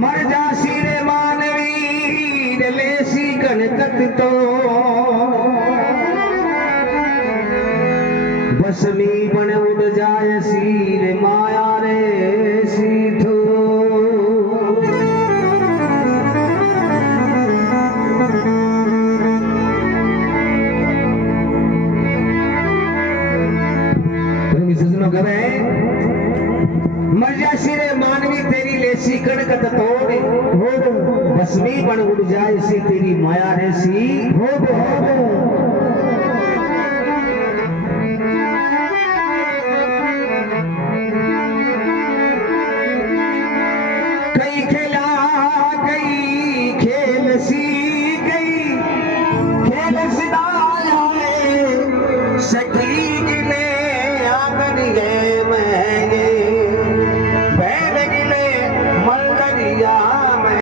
मर जासी रे मानवी रे लेसी गणकत तो भस्मी बन उड़ जायसी रे माया रे सीधो मर जासी रे मानवी तेरी लेसी कणकत तोड़ भस्मी बन उड़ जायसी तेरी माया रे सी हो कई खे